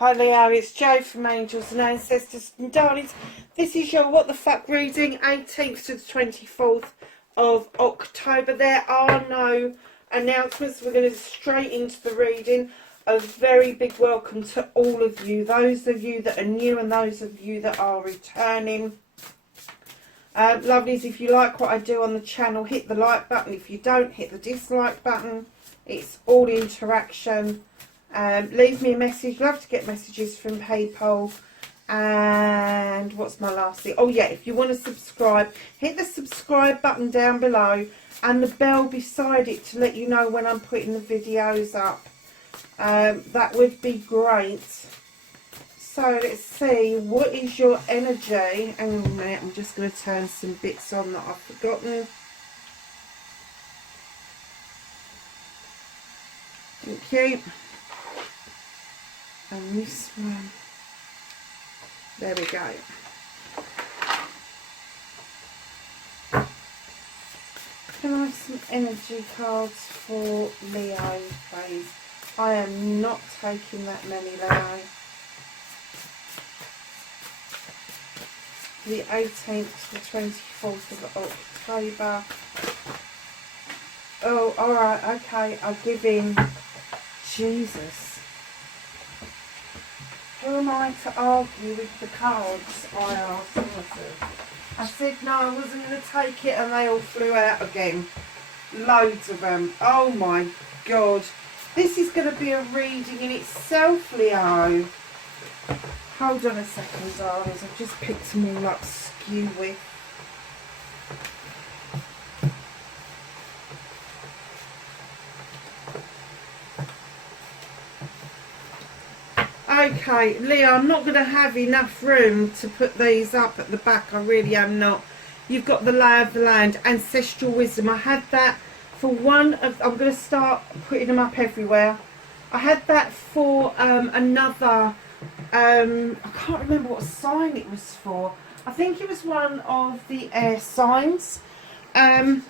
Hi Leo, it's Jo from Angels and Ancestors and Darlings. This is your What the Fuck reading, 18th to the 24th of October. There are no announcements. We're going to straight into the reading. A very big welcome to all of you, those of you that are new and those of you that are returning. Lovelies, if you like what I do on the channel, hit the like button. If you don't, hit the dislike button. It's all interaction. Leave me a message. Love to get messages from people. And what's my last thing? Oh yeah, if you want to subscribe, hit the subscribe button down below and the bell beside it to let you know when I'm putting the videos up. That would be great. So let's see, what is your energy? Hang on a minute, I'm just going to turn some bits on that I've forgotten. Thank you. And this one, there we go. Can I have some energy cards for Leo, please? I am not taking that many, Leo. The 18th to the 24th of October. Oh, alright, okay, I'll give him Jesus. Who am I to argue with the cards? I asked myself. I said no, I wasn't going to take it and they all flew out again. Loads of them. Oh my God. This is going to be a reading in itself, Leo. Hold on a second, darlings. I've just picked them all up skew with. Okay, Leo, I'm not going to have enough room to put these up at the back. I really am not. You've got the lay of the land, ancestral wisdom. I had that for one of... I'm going to start putting them up everywhere. I had that for another... I can't remember what sign it was for. I think it was one of the air signs. Yeah,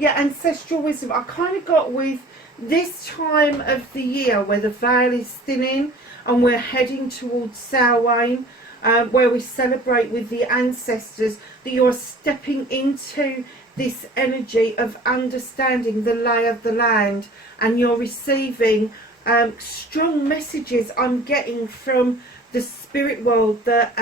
ancestral wisdom. I kind of got with this time of the year where the veil is thinning and we're heading towards Samhain, where we celebrate with the ancestors, that you're stepping into this energy of understanding the lay of the land, and you're receiving strong messages. I'm getting from the spirit world that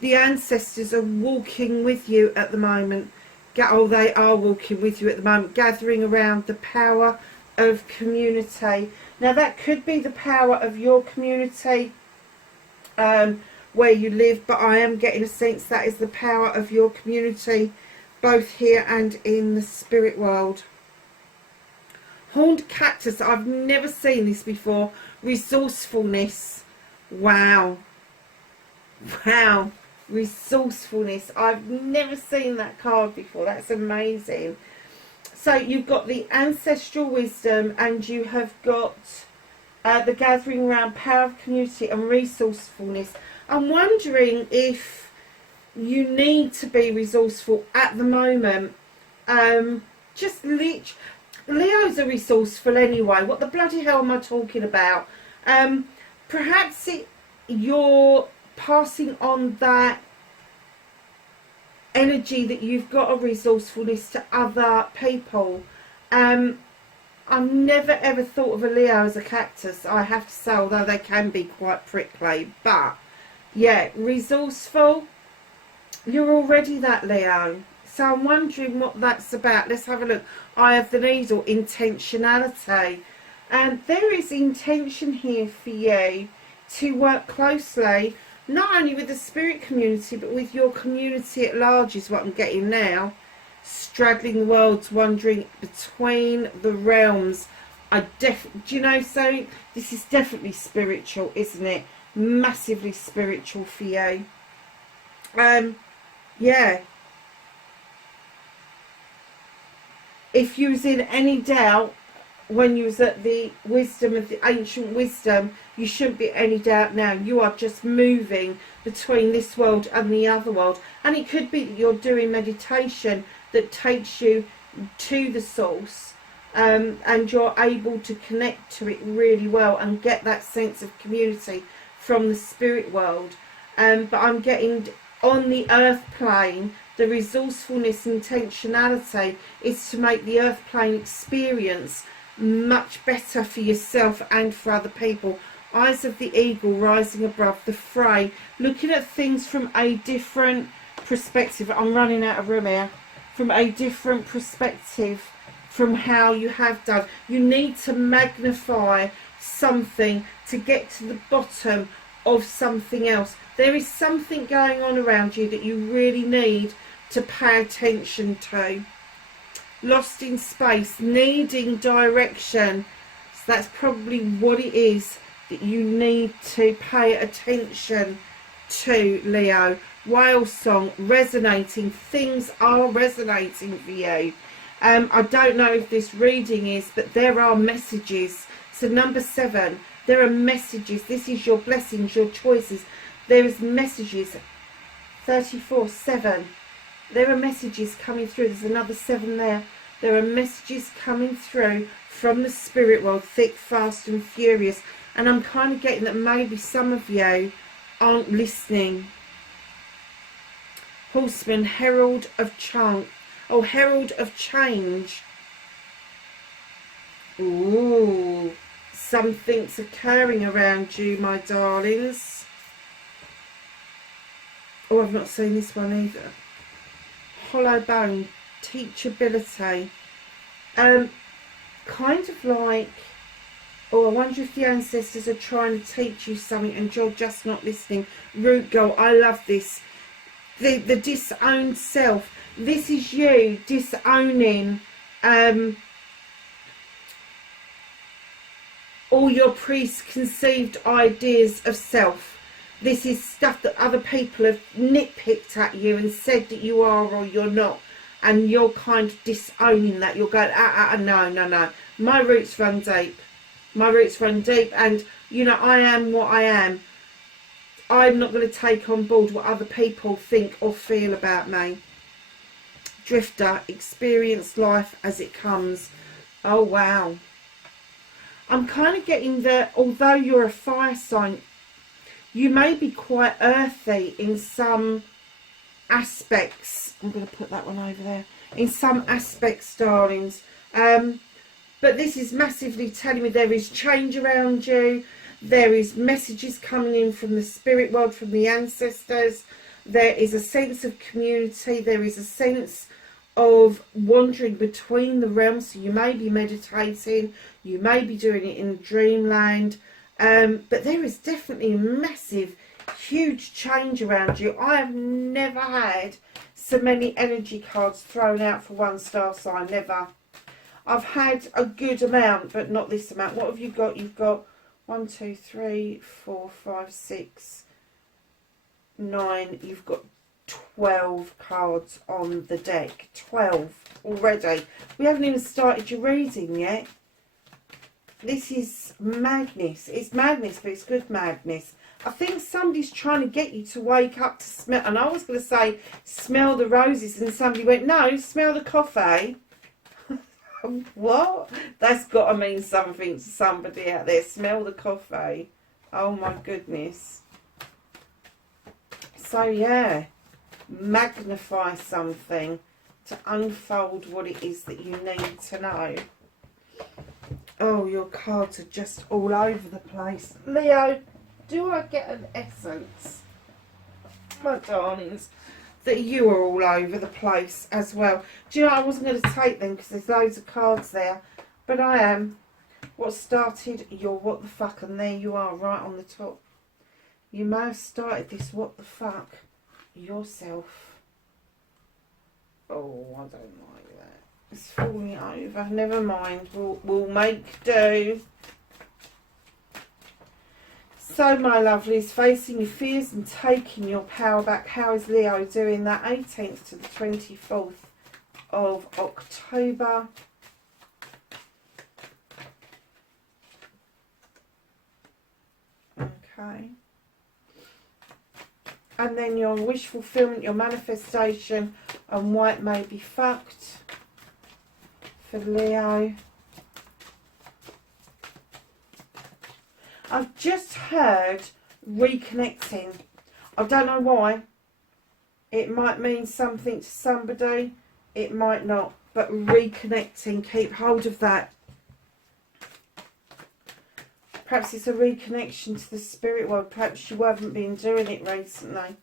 the ancestors are walking with you at the moment. Oh, they are walking with you at the moment, gathering around the power of community. Now that could be the power of your community where you live, but I am getting a sense that is the power of your community both here and in the spirit world. Horned cactus, I've never seen this before. Resourcefulness. Wow. Wow. Resourcefulness. I've never seen that card before. That's amazing. So you've got the ancestral wisdom and you have got the gathering around power of community and resourcefulness. I'm wondering if you need to be resourceful at the moment. Leos are resourceful anyway. What the bloody hell am I talking about? Perhaps you're passing on that energy that you've got of resourcefulness to other people. I've never ever thought of a Leo as a cactus, I have to say, although they can be quite prickly. But yeah, resourceful. You're already that, Leo. So I'm wondering what that's about. Let's have a look. Eye of the Needle, intentionality. And there is intention here for you to work closely, not only with the spirit community, but with your community at large is what I'm getting now. Straddling the worlds, wandering between the realms. Do you know, so this is definitely spiritual, isn't it? Massively spiritual for you. Yeah. If you was in any doubt when you was at the wisdom of the ancient wisdom, you shouldn't be any doubt now. You are just moving between this world and the other world. And it could be that you're doing meditation that takes you to the source, and you're able to connect to it really well and get that sense of community from the spirit world. But I'm getting on the earth plane, the resourcefulness and intentionality is to make the earth plane experience much better for yourself and for other people. Eyes of the eagle rising above the fray, looking at things from a different perspective. I'm running out of room here. From a different perspective from how you have done. You need to magnify something to get to the bottom of something else. There is something going on around you that you really need to pay attention to. Lost in space, needing direction. So that's probably what it is that you need to pay attention to, Leo. Whale song, resonating. Things are resonating for you. I don't know if this reading is, but there are messages. So number 7, there are messages. This is your blessings, your choices. There is messages. 34, 7. There are messages coming through. There's another 7 there. There are messages coming through from the spirit world, thick, fast and furious. And I'm kind of getting that maybe some of you aren't listening. Horseman, herald of change. Oh, herald of change. Ooh, something's occurring around you, my darlings. Oh, I've not seen this one either. Hollow bone, teachability. Kind of like, oh, I wonder if the ancestors are trying to teach you something and you're just not listening. Root girl, I love this. The disowned self. This is you disowning all your preconceived ideas of self. This is stuff that other people have nitpicked at you and said that you are or you're not. And you're kind of disowning that. You're going, no. My roots run deep. My roots run deep. And, you know, I am what I am. I'm not going to take on board what other people think or feel about me. Drifter, experience life as it comes. Oh, wow. I'm kind of getting that, although you're a fire sign, you may be quite earthy in some aspects. I'm going to put that one over there. In some aspects, darlings. But this is massively telling me there is change around you. There is messages coming in from the spirit world, from the ancestors. There is a sense of community. There is a sense of wandering between the realms. So you may be meditating. You may be doing it in dreamland. But there is definitely massive, huge change around you. I have never had so many energy cards thrown out for one star sign. Never. I've had a good amount, but not this amount. What have you got? You've got 1, 2, 3, 4, 5, 6, 9. You've got 12 cards on the deck. 12 already. We haven't even started your reading yet. This is madness. It's madness, but it's good madness. I think somebody's trying to get you to wake up to smell. And I was going to say, smell the roses. And somebody went, no, smell the coffee. What? That's got to mean something to somebody out there. Smell the coffee. Oh my goodness. So yeah, magnify something to unfold what it is that you need to know. Oh, your cards are just all over the place. Leo, do I get an essence, my darlings, that you are all over the place as well? Do you know, I wasn't going to take them because there's loads of cards there, but I am. What started your what the fuck, and there you are right on the top. You may have started this what the fuck yourself. Oh, I don't like that. It's falling over. Never mind. We'll make do. So, my lovelies, facing your fears and taking your power back. How is Leo doing that? 18th to the 24th of October. Okay. And then your wish fulfillment, your manifestation, and why it may be fucked for Leo. I've just heard reconnecting. I don't know why. It might mean something to somebody. It might not. But reconnecting, keep hold of that. Perhaps it's a reconnection to the spirit world. Perhaps you haven't been doing it recently.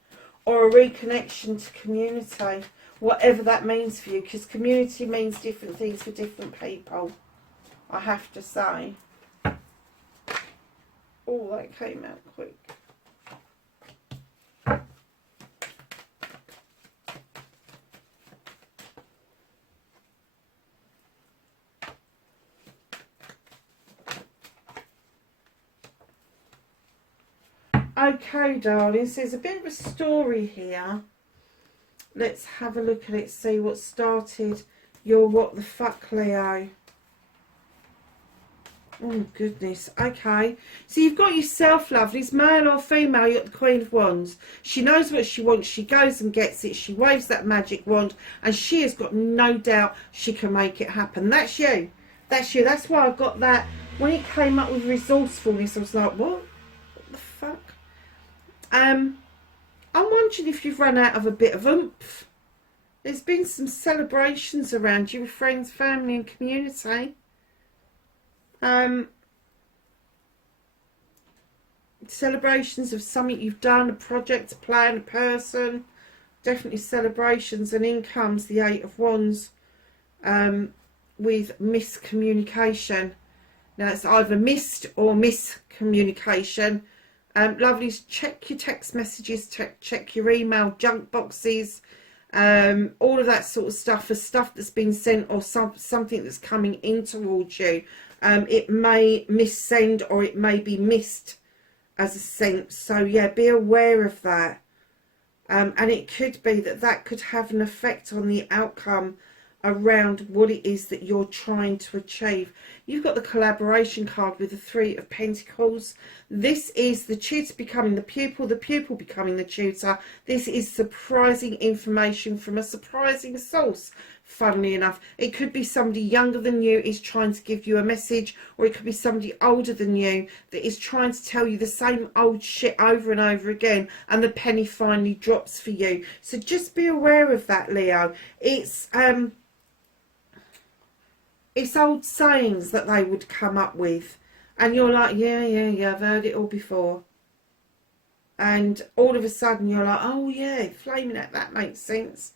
Or a reconnection to community. Whatever that means for you. Because community means different things for different people. I have to say. Oh, that came out quick. Okay, darlings, there's a bit of a story here. Let's have a look at it, see what started your what the fuck, Leo. Oh, goodness. Okay. So you've got your self-love. It's male or female. You've got the Queen of Wands. She knows what she wants. She goes and gets it. She waves that magic wand. And she has got no doubt she can make it happen. That's you. That's you. That's why I got that. When it came up with resourcefulness, I was like, what? What the fuck? I'm wondering if you've run out of a bit of oomph. There's been some celebrations around you with friends, family and community. Celebrations of something you've done, a project, a plan, a person. Definitely celebrations, and in comes the Eight of Wands with miscommunication. Now it's either missed or miscommunication. Lovelies, check your text messages, check your email, junk boxes, all of that sort of stuff for stuff that's been sent or something that's coming in towards you. It may missend or it may be missed as a sent. So yeah, be aware of that. And it could be that that could have an effect on the outcome around what it is that you're trying to achieve. You've got the collaboration card with the Three of Pentacles. This is the tutor becoming the pupil becoming the tutor. This is surprising information from a surprising source. Funnily enough, it could be somebody younger than you is trying to give you a message, or it could be somebody older than you that is trying to tell you the same old shit over and over again, and the penny finally drops for you. So just be aware of that, Leo. It's old sayings that they would come up with, and you're like, yeah, I've heard it all before. And all of a sudden you're like, oh yeah, flaming out, that makes sense.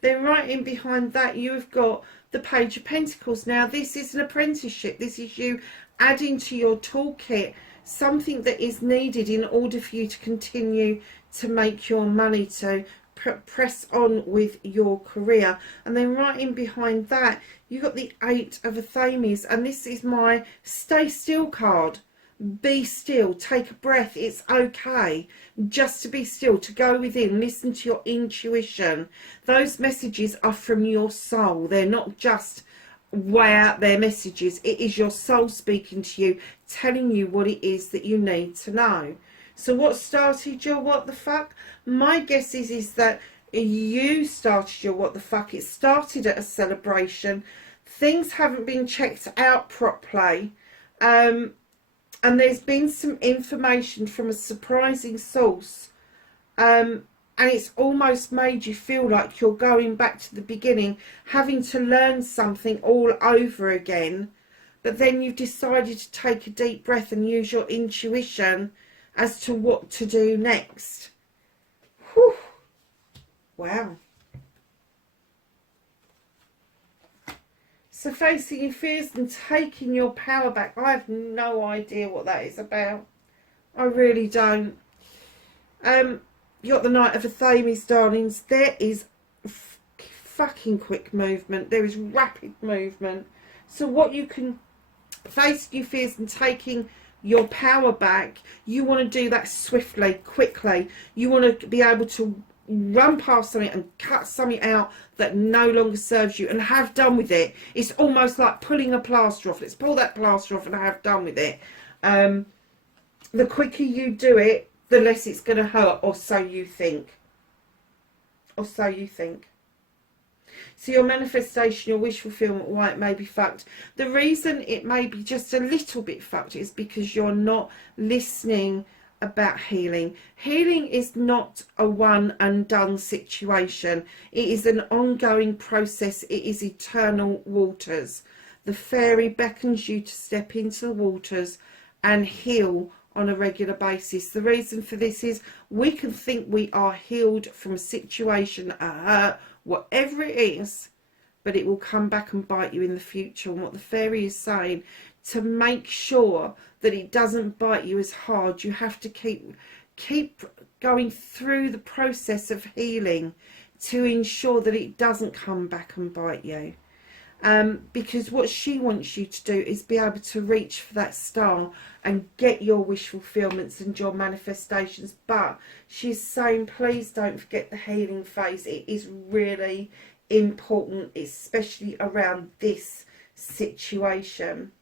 Then right in behind that you have got the Page of Pentacles. Now this is an apprenticeship. This is you adding to your toolkit something that is needed in order for you to continue to make your money, to press on with your career. And then right in behind that you got the Eight of Athames, and this is my stay still card. Be still, take a breath. It's okay just to be still, to go within, listen to your intuition. Those messages are from your soul. They're not just way out there messages. It is your soul speaking to you, telling you what it is that you need to know. So what started your what the fuck? My guess is that you started your what the fuck. It started at a celebration. Things haven't been checked out properly. And there's been some information from a surprising source. And it's almost made you feel like you're going back to the beginning, having to learn something all over again. But then you've decided to take a deep breath and use your intuition as to what to do next. Whew. Wow. So facing your fears and taking your power back. I have no idea what that is about. I really don't. You got the Knight of Athames, darlings. There is fucking quick movement. There is rapid movement. So what you can, facing your fears and taking your power back, you want to do that swiftly, quickly. You want to be able to run past something and cut something out that no longer serves you and have done with it. It's almost like pulling a plaster off. Let's pull that plaster off and have done with it. The quicker you do it, the less it's going to hurt, or so you think. Or so you think. So your manifestation, your wish fulfillment, why it may be fucked. The reason it may be just a little bit fucked is because you're not listening about healing. Healing is not a one and done situation. It is an ongoing process. It is eternal waters. The fairy beckons you to step into the waters and heal on a regular basis. The reason for this is we can think we are healed from a situation, a hurt, whatever it is, but it will come back and bite you in the future. And what the fairy is saying, to make sure that it doesn't bite you as hard, you have to keep going through the process of healing to ensure that it doesn't come back and bite you. Because what she wants you to do is be able to reach for that star and get your wish fulfillments and your manifestations. But she's saying, please don't forget the healing phase. It is really important, especially around this situation.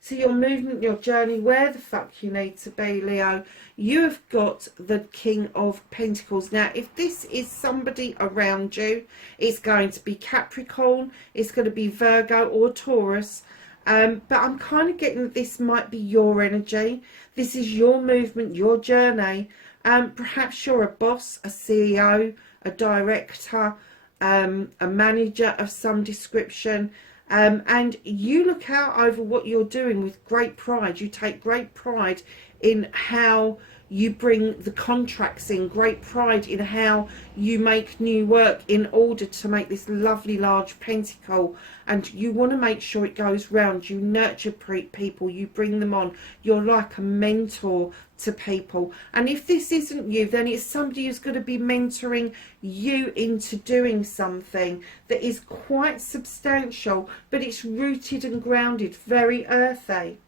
So your movement, your journey, where the fuck you need to be, Leo. You have got the King of Pentacles. Now, if this is somebody around you, it's going to be Capricorn, it's going to be Virgo or Taurus. But I'm kind of getting that this might be your energy. This is your movement, your journey. Perhaps you're a boss, a CEO, a director, a manager of some description. And you look out over what you're doing with great pride. You take great pride in how you bring the contracts in, great pride in how you make new work in order to make this lovely large pentacle, and you want to make sure it goes round. You nurture people, you bring them on, you're like a mentor to people. And if this isn't you, then it's somebody who's going to be mentoring you into doing something that is quite substantial, but it's rooted and grounded, very earthy.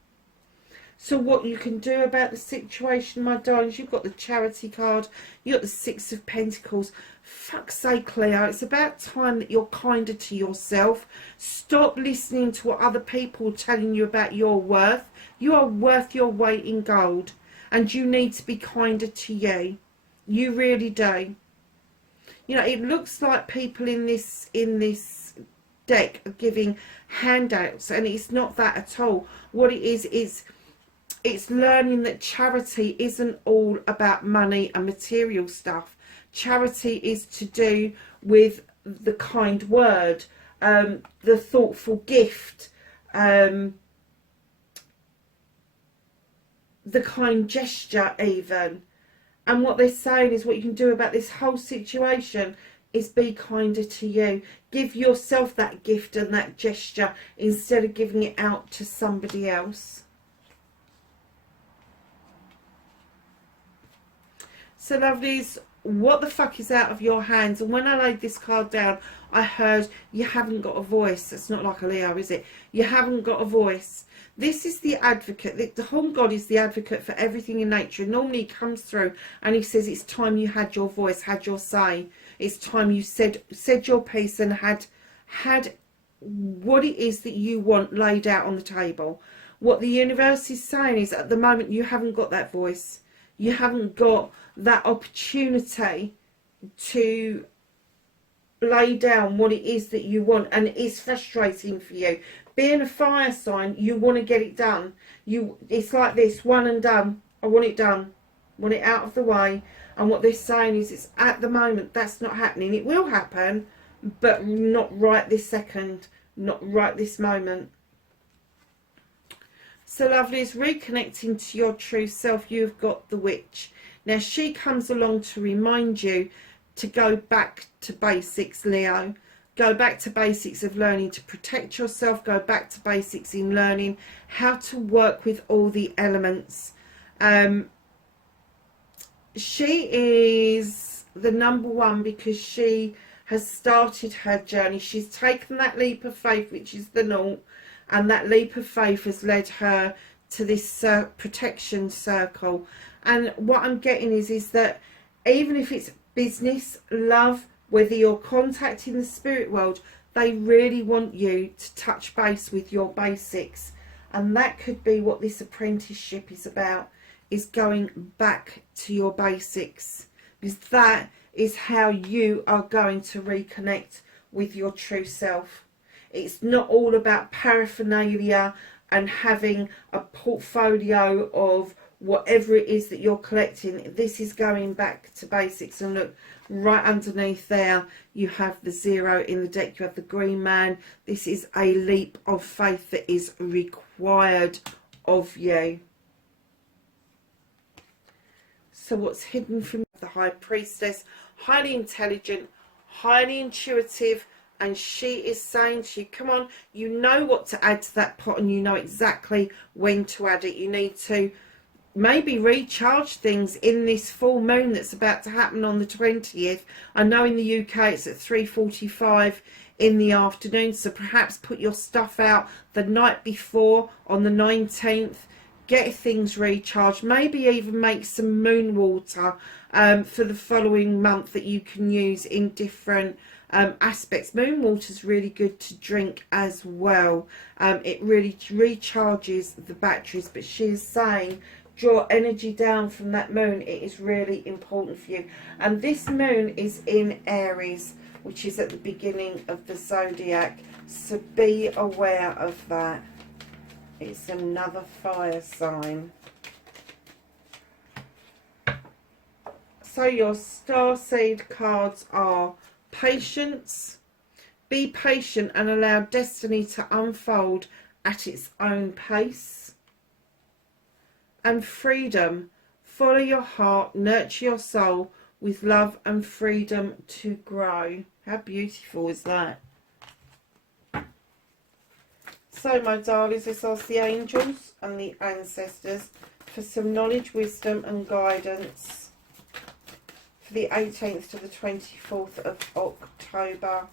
So what you can do about the situation, my darlings, you've got the Charity card, you've got the Six of Pentacles. Fuck's sake, Leo, it's about time that you're kinder to yourself. Stop listening to what other people are telling you about your worth. You are worth your weight in gold, and you need to be kinder to you. You really do. You know, it looks like people in this deck are giving handouts, and it's not that at all. What it is it's learning that charity isn't all about money and material stuff. Charity is to do with the kind word, the thoughtful gift, the kind gesture even. And what they're saying is what you can do about this whole situation is be kinder to you. Give yourself that gift and that gesture instead of giving it out to somebody else. So lovelies, what the fuck is out of your hands? And when I laid this card down, I heard you haven't got a voice. It's not like a Leo, is it? You haven't got a voice. This is the advocate. The whole God is the advocate for everything in nature. Normally he comes through and he says it's time you had your voice, had your say. It's time you said your piece and had what it is that you want laid out on the table. What the universe is saying is at the moment you haven't got that voice. You haven't got that opportunity to lay down what it is that you want, and it is frustrating for you. Being a fire sign, you want to get it done. It's like this, one and done. I want it done. I want it out of the way. And what they're saying is it's at the moment that's not happening. It will happen, but not right this second, not right this moment. So lovely, is reconnecting to your true self. You've got the Witch. Now she comes along to remind you to go back to basics, Leo. Go back to basics of learning to protect yourself. Go back to basics in learning how to work with all the elements. She is the number one because she has started her journey. She's taken that leap of faith, which is the naught. And that leap of faith has led her to this protection circle. And what I'm getting is that even if it's business, love, whether you're contacting the spirit world, they really want you to touch base with your basics. And that could be what this apprenticeship is about, is going back to your basics. Because that is how you are going to reconnect with your true self. It's not all about paraphernalia and having a portfolio of whatever it is that you're collecting. This is going back to basics. And look, right underneath there, you have the 0 in the deck. You have the green man. This is a leap of faith that is required of you. So what's hidden from the High Priestess? Highly intelligent, highly intuitive, and she is saying to you, come on, you know what to add to that pot and you know exactly when to add it. You need to maybe recharge things in this full moon that's about to happen on the 20th. I know in the UK it's at 3:45 in the afternoon, so perhaps put your stuff out the night before on the 19th. Get things recharged, maybe even make some moon water for the following month that you can use in different aspects. Moon water is really good to drink as well. It really recharges the batteries, but she's saying draw energy down from that moon. It is really important for you. And this moon is in Aries, which is at the beginning of the zodiac, so be aware of that. It's another fire sign. So your starseed cards are patience. Be patient and allow destiny to unfold at its own pace. And freedom. Follow your heart, nurture your soul with love and freedom to grow. How beautiful is that? So my darlings, this is the angels and the ancestors for some knowledge, wisdom and guidance for the 18th to the 24th of October.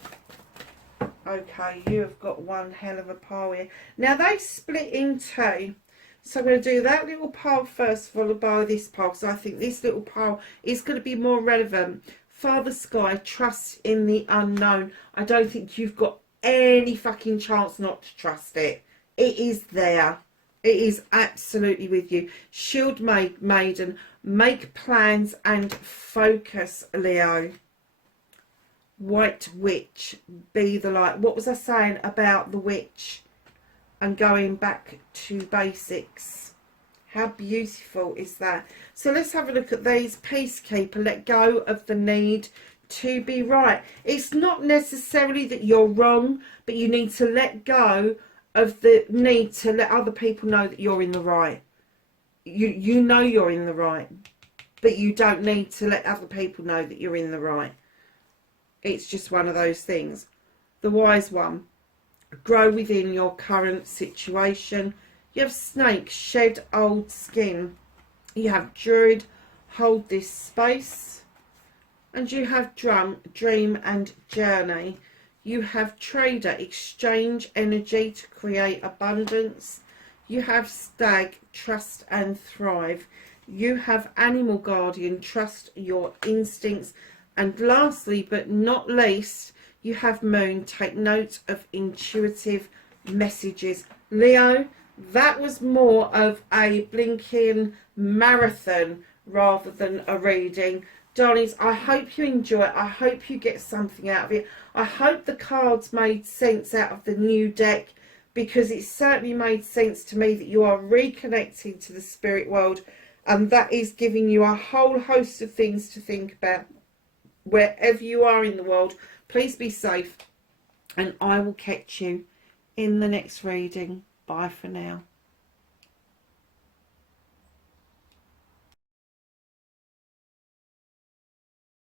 Okay, you have got one hell of a pile here. Now they split in two. So I'm going to do that little pile first, followed by this pile, because I think this little pile is going to be more relevant. Father Sky, trust in the unknown. I don't think you've got any fucking chance not to trust it. It is there. It is absolutely with you. Shield Maiden, make plans and focus, Leo. White Witch, be the light. What was I saying about the witch and going back to basics? How beautiful is that? So let's have a look at these. Peacekeeper, let go of the need to be right. It's not necessarily that you're wrong, but you need to let go of the need to let other people know that you're in the right. You know you're in the right, but you don't need to let other people know that you're in the right. It's just one of those things. The Wise One, grow within your current situation. You have Snake, shed old skin. You have Druid, hold this space. And you have dream and journey. You have Trader, exchange energy to create abundance. You have Stag, trust and thrive. You have Animal Guardian, trust your instincts. And lastly, but not least, you have Moon, take note of intuitive messages. Leo, that was more of a blinking marathon rather than a reading. Darlings, I hope you enjoy it. I hope you get something out of it. I hope the cards made sense out of the new deck, because it certainly made sense to me that you are reconnecting to the spirit world, and that is giving you a whole host of things to think about. Wherever you are in the world, please be safe, and I will catch you in the next reading. Bye for now.